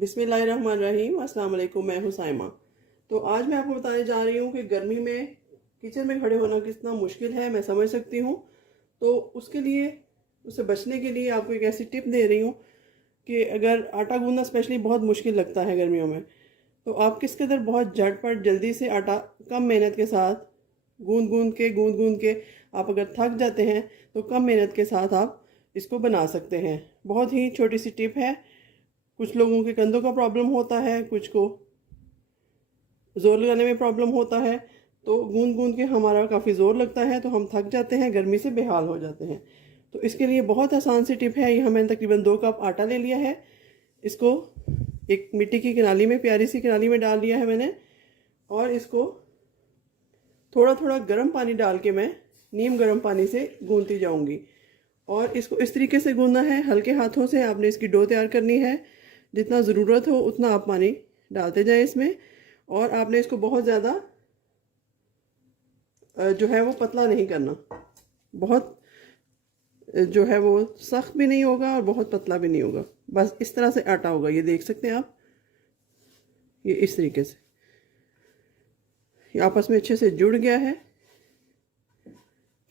बिस्मिल्लाहिर्रहमानिर्रहीम, अस्सलाम वालेकुम। मैं हूं साइमा। तो आज मैं आपको बताने जा रही हूं कि गर्मी में किचन में खड़े होना कितना मुश्किल है, मैं समझ सकती हूं। तो उसके लिए, उससे बचने के लिए आपको एक ऐसी टिप दे रही हूं कि अगर आटा गूंदना स्पेशली बहुत मुश्किल लगता है गर्मियों में, तो आप किस कदर बहुत झटपट जल्दी से आटा कम मेहनत के साथ गूंद गूंद के आप अगर थक जाते हैं तो कम मेहनत के साथ आप इसको बना सकते हैं। बहुत ही छोटी सी टिप है। कुछ लोगों के कंधों का प्रॉब्लम होता है, कुछ को ज़ोर लगाने में प्रॉब्लम होता है, तो गूंद गूंद के हमारा काफ़ी ज़ोर लगता है, तो हम थक जाते हैं, गर्मी से बेहाल हो जाते हैं। तो इसके लिए बहुत आसान सी टिप है। यहाँ मैंने तकरीबन 2 कप आटा ले लिया है। इसको एक मिट्टी की किनाली में, प्यारी सी किनाली में डाल लिया है मैंने, और इसको थोड़ा थोड़ा गर्म पानी डाल के मैं नीम गर्म पानी से गूंदती जाऊंगी। और इसको इस तरीके से गूंदना है, हल्के हाथों से आपने इसकी डो तैयार करनी है। जितना ज़रूरत हो उतना आप पानी डालते जाएं इसमें, और आपने इसको बहुत ज़्यादा जो है वो पतला नहीं करना। बहुत जो है वो सख्त भी नहीं होगा और बहुत पतला भी नहीं होगा, बस इस तरह से आटा होगा। ये देख सकते हैं आप, ये इस तरीके से ये आपस में अच्छे से जुड़ गया है।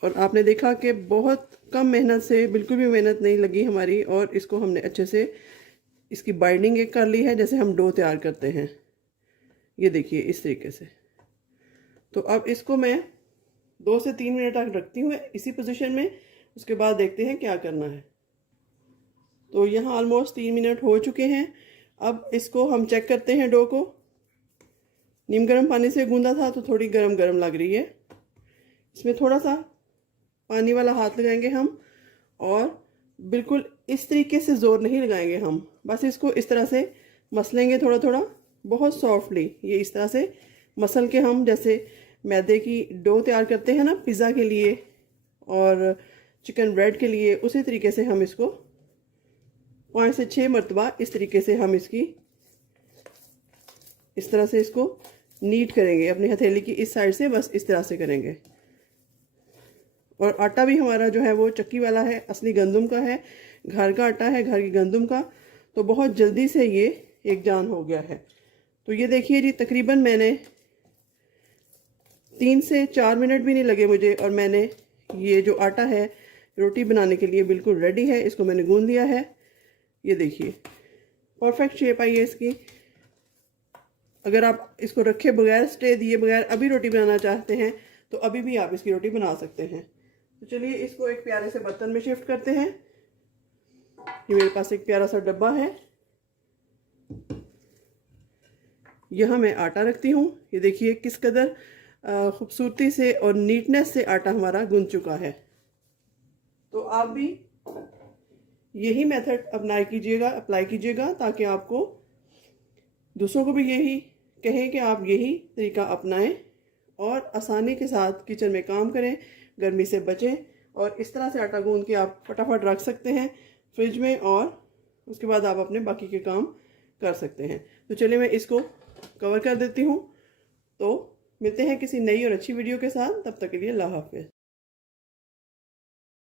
और आपने देखा कि बहुत कम मेहनत से, बिल्कुल भी मेहनत नहीं लगी हमारी, और इसको हमने अच्छे से इसकी बाइंडिंग एक कर ली है, जैसे हम डो तैयार करते हैं। ये देखिए इस तरीके से। तो अब इसको मैं 2 से 3 मिनट तक रखती हूँ इसी पोजीशन में। उसके बाद देखते हैं क्या करना है। तो यहाँ ऑलमोस्ट 3 मिनट हो चुके हैं। अब इसको हम चेक करते हैं। डो को नीम गर्म पानी से गूंदा था तो थोड़ी गरम गरम लग रही है। इसमें थोड़ा सा पानी वाला हाथ लगाएंगे हम, और बिल्कुल इस तरीके से ज़ोर नहीं लगाएंगे हम, बस इसको इस तरह से मसलेंगे थोड़ा थोड़ा, बहुत सॉफ्टली। ये इस तरह से मसल के हम जैसे मैदे की डो तैयार करते हैं ना पिज़्ज़ा के लिए और चिकन ब्रेड के लिए, उसी तरीके से हम इसको 5 से 6 मरतबा इस तरीके से हम इसकी इस तरह से इसको नीट करेंगे। अपनी हथेली की इस साइड से बस इस तरह से करेंगे। और आटा भी हमारा जो है वो चक्की वाला है, असली गंदम का है, घर का आटा है, घर की गंदम का। तो बहुत जल्दी से ये एक जान हो गया है। तो ये देखिए जी, तकरीबन मैंने 3 से 4 मिनट भी नहीं लगे मुझे, और मैंने ये जो आटा है रोटी बनाने के लिए बिल्कुल रेडी है। इसको मैंने गूंद दिया है। ये देखिए परफेक्ट शेप आई है इसकी। अगर आप इसको रखे बगैर, स्टे दिए बगैर अभी रोटी बनाना चाहते हैं तो अभी भी आप इसकी रोटी बना सकते हैं। तो चलिए इसको एक प्यारे से बर्तन में शिफ्ट करते हैं। ये मेरे पास एक प्यारा सा डब्बा है, यहाँ मैं आटा रखती हूँ। ये देखिए किस कदर खूबसूरती से और नीटनेस से आटा हमारा गूंद चुका है। तो आप भी यही मेथड अप्लाई कीजिएगा, ताकि आपको दूसरों को भी यही कहें कि आप यही तरीका अपनाएं और आसानी के साथ किचन में काम करें, गर्मी से बचें। और इस तरह से आटा गूंद के आप फटाफट रख सकते हैं फ्रिज में, और उसके बाद आप अपने बाकी के काम कर सकते हैं। तो चलिए मैं इसको कवर कर देती हूँ। तो मिलते हैं किसी नई और अच्छी वीडियो के साथ। तब तक के लिए अल्लाह हाफ़िज़।